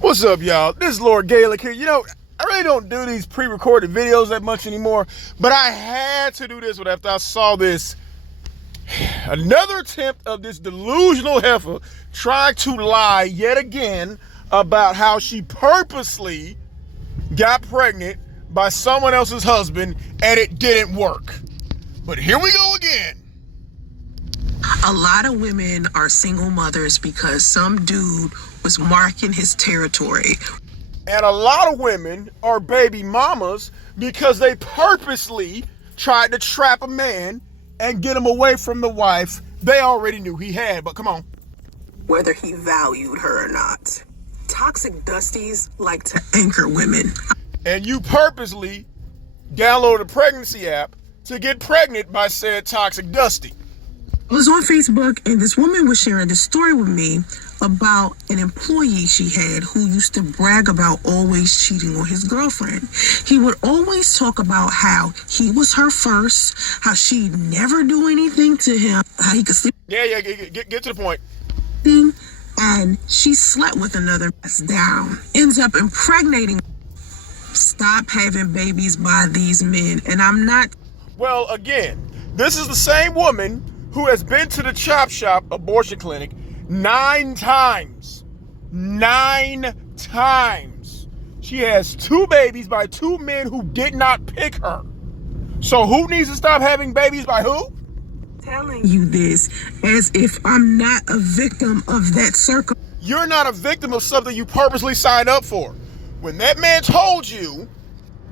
What's up, y'all? This is Lord Gaelic here. I really don't do these pre-recorded videos that much anymore, but I had to do this one after I saw this. Another attempt of this delusional heifer trying to lie yet again about how she purposely got pregnant by someone else's husband and it didn't work. But here we go again. A lot of women are single mothers because some dude was marking his territory. And a lot of women are baby mamas because they purposely tried to trap a man and get him away from the wife they already knew he had. But come on. Whether he valued her or not. Toxic Dusties like to anchor women. And you purposely download a pregnancy app to get pregnant by said Toxic Dusty. I was on Facebook and this woman was sharing this story with me about an employee she had who used to brag about always cheating on his girlfriend. He would always talk about how he was her first, how she'd never do anything to him, how he could sleep. Yeah, get to the point. And she slept with another down. Ends up impregnating. Stop having babies by these men. And I'm not. Well, again, this is the same woman who has been to the Chop Shop abortion clinic 9 times. 9 times. She has 2 babies by 2 men who did not pick her. So who needs to stop having babies by who? Telling you this as if I'm not a victim of that circle. You're not a victim of something you purposely signed up for. When that man told you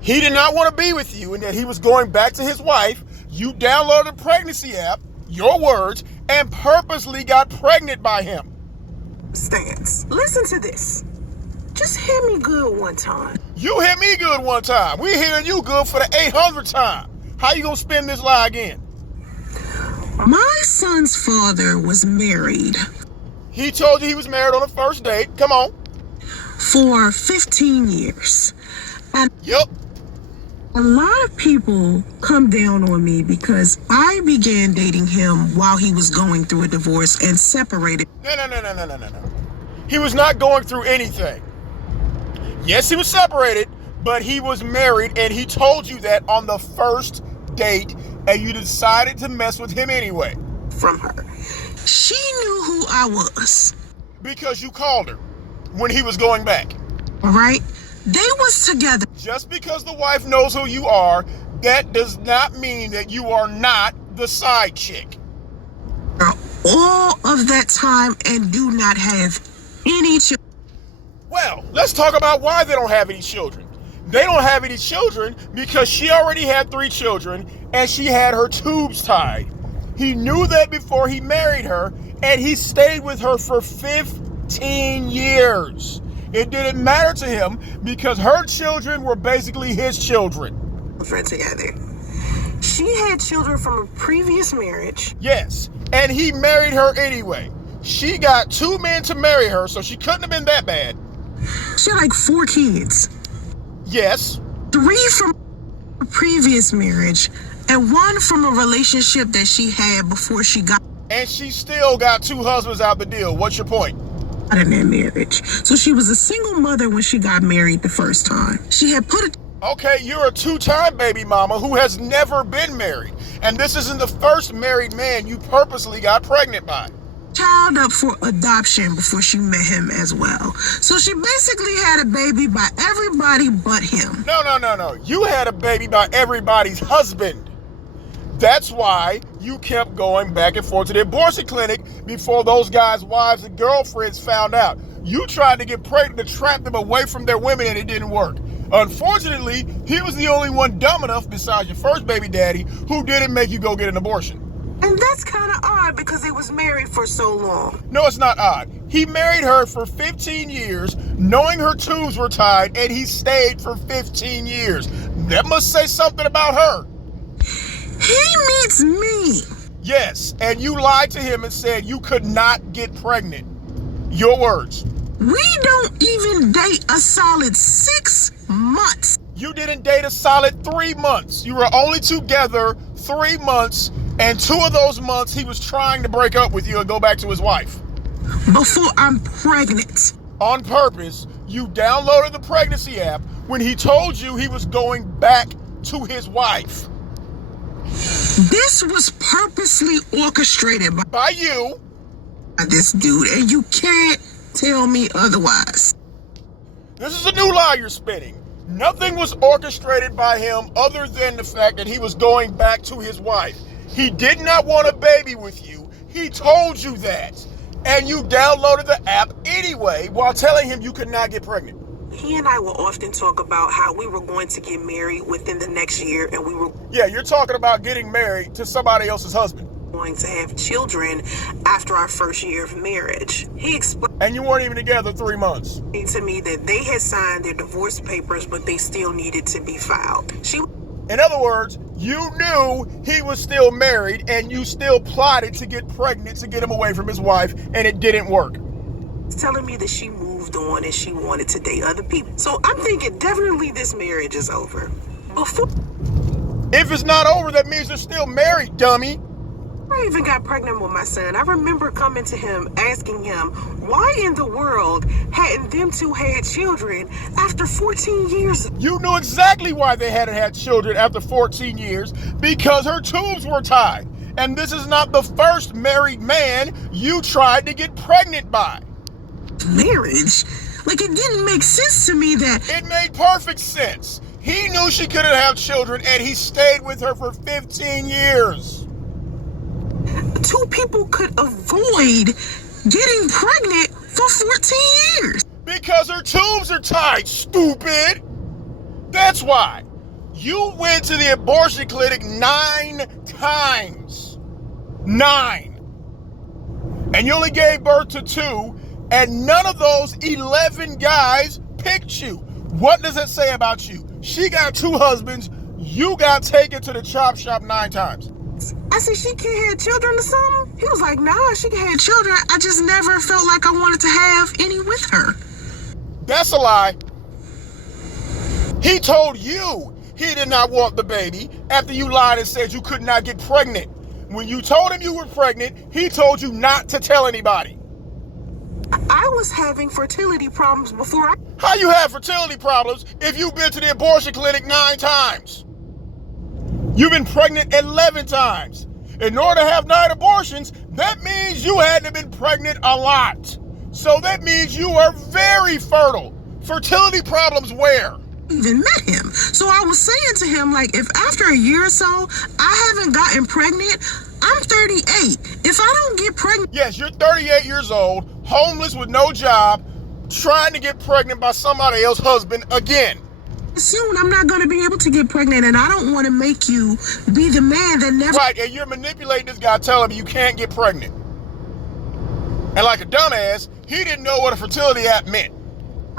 he did not want to be with you and that he was going back to his wife, you downloaded a pregnancy app, your words, and purposely got pregnant by him. Stance. Listen to this. Just hit me good one time. You hit me good one time. We're hearing you good for the 800th time. How you gonna spin this lie again? My son's father was married. He told you he was married on the first date. Come on. For 15 years. And Yep. a lot of people come down on me because I began dating him while he was going through a divorce and separated. No. He was not going through anything. Yes, he was separated, but he was married, and he told you that on the first date, and you decided to mess with him anyway. From her. She knew who I was. Because you called her when he was going back. All right? They was together. Just because the wife knows who you are, that does not mean that you are not the side chick. All of that time and do not have any children. Well, let's talk about why they don't have any children. They don't have any children because she already had 3 children and she had her tubes tied. He knew that before he married her, and he stayed with her for 15 years. It didn't matter to him because her children were basically his children. Together. She had children from a previous marriage. Yes, and he married her anyway. She got 2 men to marry her, so she couldn't have been that bad. She had like 4 kids. Yes. 3 from a previous marriage and 1 from a relationship that she had before she got. And she still got 2 husbands out the deal. What's your point? In that marriage. So she was a single mother when she got married the first time. She had put it. Okay, you're a 2-time baby mama who has never been married. And this isn't the first married man you purposely got pregnant by. Child up for adoption before she met him as well. So she basically had a baby by everybody but him. No. You had a baby by everybody's husband. That's why you kept going back and forth to the abortion clinic before those guys' wives and girlfriends found out. You tried to get pregnant to trap them away from their women and it didn't work. Unfortunately, he was the only one dumb enough, besides your first baby daddy, who didn't make you go get an abortion. And that's kind of odd because they was married for so long. No, it's not odd. He married her for 15 years, knowing her tubes were tied, and he stayed for 15 years. That must say something about her. He meets me. Yes, and you lied to him and said you could not get pregnant. Your words. We don't even date a solid 6 months. You didn't date a solid 3 months. You were only together 3 months, and 2 of those months he was trying to break up with you and go back to his wife. Before I'm pregnant. On purpose, You downloaded the pregnancy app when he told you he was going back to his wife. This was purposely orchestrated by you. By this dude, and you can't tell me otherwise. This is a new lie you're spinning. Nothing was orchestrated by him other than the fact that he was going back to his wife. He did not want a baby with you. He told you that. And you downloaded the app anyway while telling him you could not get pregnant. He and I will often talk about how we were going to get married within the next year, and we were... Yeah, you're talking about getting married to somebody else's husband. ...going to have children after our first year of marriage. He explained... And you weren't even together 3 months. ...to me that they had signed their divorce papers, but they still needed to be filed. In other words, you knew he was still married, and you still plotted to get pregnant to get him away from his wife, and it didn't work. Telling me that she moved on and she wanted to date other people. So I'm thinking definitely this marriage is over. If it's not over, that means they're still married, dummy. I even got pregnant with my son. I remember coming to him, asking him, why in the world hadn't them two had children after 14 years? You knew exactly why they hadn't had children after 14 years, because her tubes were tied. And this is not the first married man you tried to get pregnant by. Marriage? Like, it didn't make sense to me that... It made perfect sense. He knew she couldn't have children, and he stayed with her for 15 years. Two people could avoid getting pregnant for 14 years. Because her tubes are tied, stupid. That's why. You went to the abortion clinic 9 times. 9. And you only gave birth to 2, and none of those 11 guys picked you. What does it say about you? She got 2 husbands. You got taken to the chop shop 9 times. I said, she can't have children or something? He was like, nah, she can have children. I just never felt like I wanted to have any with her. That's a lie. He told you he did not want the baby after you lied and said you could not get pregnant. When you told him you were pregnant, he told you not to tell anybody. I was having fertility problems before I... How you have fertility problems if you've been to the abortion clinic 9 times? You've been pregnant 11 times. In order to have 9 abortions, that means you had to have been pregnant a lot. So that means you are very fertile. Fertility problems where? Even met him. So I was saying to him, like, if after a year or so, I haven't gotten pregnant, I'm 38. If I don't get pregnant... Yes, you're 38 years old, homeless with no job, trying to get pregnant by somebody else's husband again. Soon I'm not going to be able to get pregnant, and I don't want to make you be the man that never... Right, and you're manipulating this guy, telling him you can't get pregnant. And like a dumbass, he didn't know what a fertility app meant.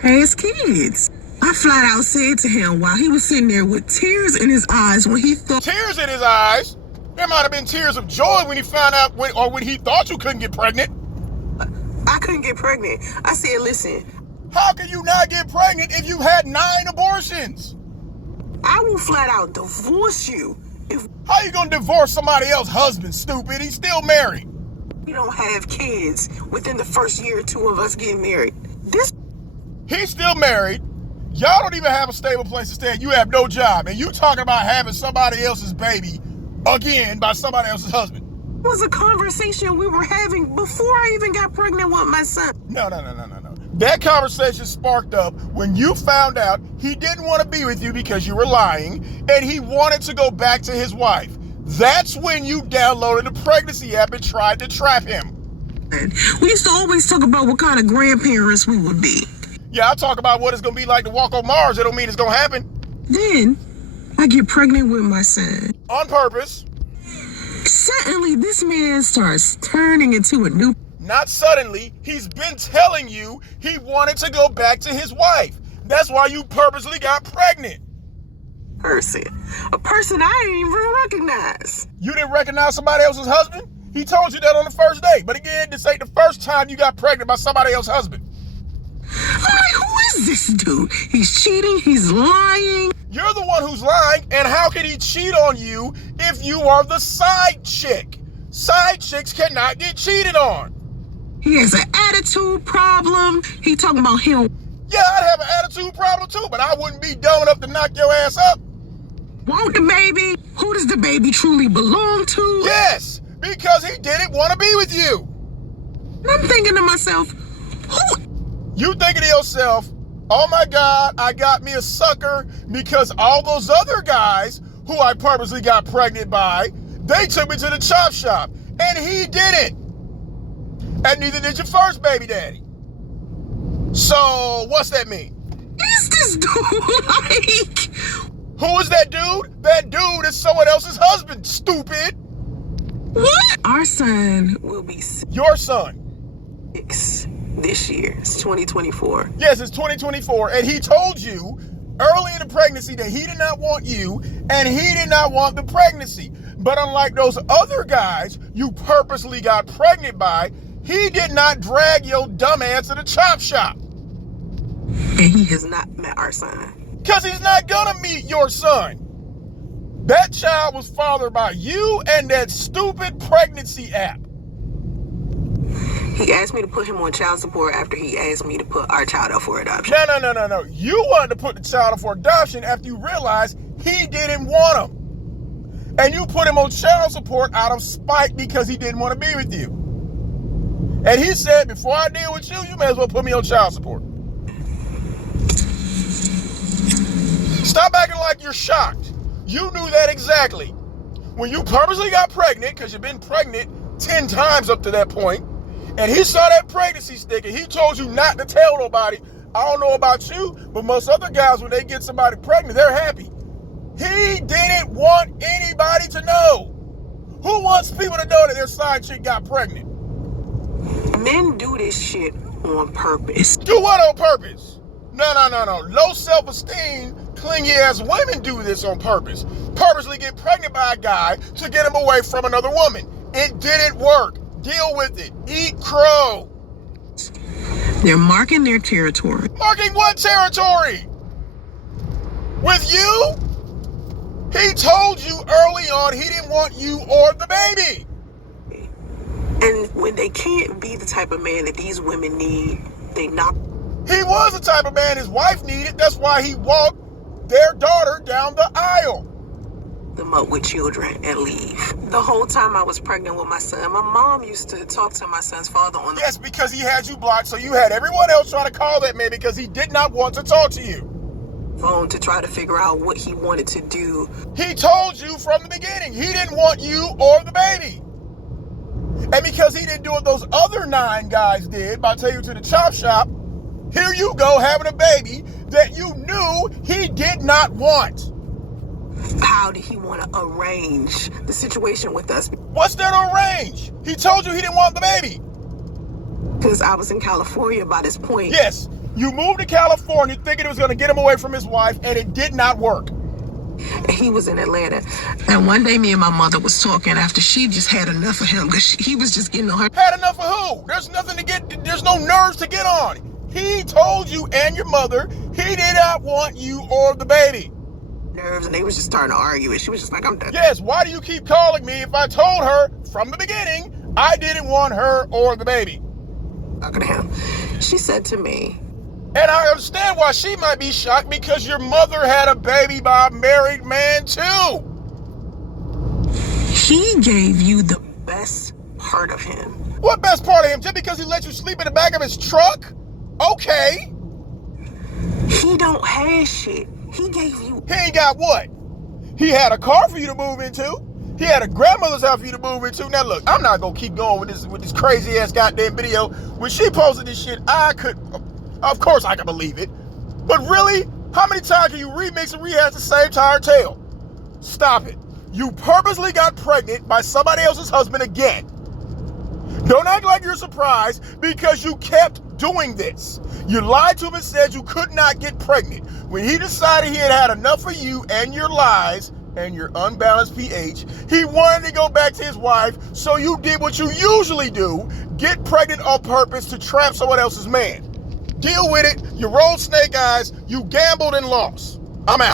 Has kids. I flat out said to him while he was sitting there with tears in his eyes when he thought... Tears in his eyes? There might have been tears of joy when he found out, when he thought you couldn't get pregnant. I couldn't get pregnant. I said, listen... How can you not get pregnant if you've had 9 abortions? I will flat out divorce you. How you gonna divorce somebody else's husband, stupid? He's still married. We don't have kids within the first year or 2 of us getting married. He's still married. Y'all don't even have a stable place to stay. You have no job. And you talking about having somebody else's baby again by somebody else's husband. It was a conversation we were having before I even got pregnant with my son. No. That conversation sparked up when you found out he didn't want to be with you because you were lying, and he wanted to go back to his wife. That's when you downloaded the pregnancy app and tried to trap him. We used to always talk about what kind of grandparents we would be. Yeah, I talk about what it's going to be like to walk on Mars. It don't mean it's going to happen. Then I get pregnant with my son. On purpose. Suddenly, this man starts turning into a new... Not suddenly. He's been telling you he wanted to go back to his wife. That's why you purposely got pregnant. Person. A person I didn't even recognize. You didn't recognize somebody else's husband? He told you that on the first day. But again, this ain't the first time you got pregnant by somebody else's husband. I'm like, who is this dude? He's cheating. He's lying. You're the one who's lying. And how can he cheat on you if you are the side chick? Side chicks cannot get cheated on. He has an attitude problem. He talking about him. Yeah, I'd have an attitude problem too, but I wouldn't be dumb enough to knock your ass up. Want the baby? Who does the baby truly belong to? Yes, because he didn't want to be with you. And I'm thinking to myself, who? You thinking to yourself, oh my God, I got me a sucker because all those other guys who I purposely got pregnant by, they took me to the chop shop, and he didn't. And neither did your first baby daddy. So, what's that mean? Is this dude like? Who is that dude? That dude is someone else's husband, stupid. What? Our son will be Your son. 6 this year. It's 2024. Yes, it's 2024, and he told you early in the pregnancy that he did not want you, and he did not want the pregnancy. But unlike those other guys you purposely got pregnant by, he did not drag your dumb ass to the chop shop. And he has not met our son. Because he's not gonna meet your son. That child was fathered by you and that stupid pregnancy app. He asked me to put him on child support after he asked me to put our child up for adoption. No. You wanted to put the child up for adoption after you realized he didn't want him. And you put him on child support out of spite because he didn't want to be with you. And he said, before I deal with you, you may as well put me on child support. Stop acting like you're shocked. You knew that exactly. When you purposely got pregnant, because you've been pregnant 10 times up to that point, and he saw that pregnancy sticker, he told you not to tell nobody. I don't know about you, but most other guys, when they get somebody pregnant, they're happy. He didn't want anybody to know. Who wants people to know that their side chick got pregnant? Men do this shit on purpose. Do what on purpose? No. Low self-esteem, clingy ass women do this on purpose. Purposely get pregnant by a guy to get him away from another woman. It didn't work. Deal with it. Eat crow. They're marking their territory. Marking what territory? With you? He told you early on he didn't want you or the baby. And when they can't be the type of man that these women need, they knock. He was the type of man his wife needed. That's why he walked their daughter down the aisle. Them up with children and leave. The whole time I was pregnant with my son, my mom used to talk to my son's father on the Yes, because he had you blocked, so you had everyone else trying to call that man because he did not want to talk to you. phone to try to figure out what he wanted to do. He told you from the beginning he didn't want you or the baby. And because he didn't do what those other 9 guys did by taking you to the chop shop, here you go having a baby that you knew he did not want. How did he want to arrange the situation with us? What's there to arrange? He told you he didn't want the baby. Because I was in California by this point. Yes, you moved to California thinking it was going to get him away from his wife, and it did not work. He was in Atlanta. And one day me and my mother was talking after she just had enough of him because he was just getting on her. Had enough of who? There's nothing to get, there's no nerves to get on. He told you and your mother he did not want you or the baby. Nerves, and they was just starting to argue, and she was just like, I'm done. Yes, why do you keep calling me if I told her from the beginning I didn't want her or the baby? Talking to him. She said to me, and I understand why she might be shocked because your mother had a baby by a married man too. he gave you the best part of him. What best part of him? Just because he let you sleep in the back of his truck? Okay. He don't have shit. He gave you. He ain't got what? He had a car for you to move into. He had a grandmother's house for you to move into. Now look, I'm not gonna keep going with this crazy ass goddamn video. When she posted this shit, of course I can believe it. But really, how many times can you remix and rehash the same entire tale? Stop it. You purposely got pregnant by somebody else's husband again. Don't act like you're surprised because you kept doing this. You lied to him and said you could not get pregnant. When he decided he had had enough of you and your lies and your unbalanced pH, he wanted to go back to his wife, so you did what you usually do, get pregnant on purpose to trap someone else's man. Deal with it. You rolled snake eyes. You gambled and lost. I'm out.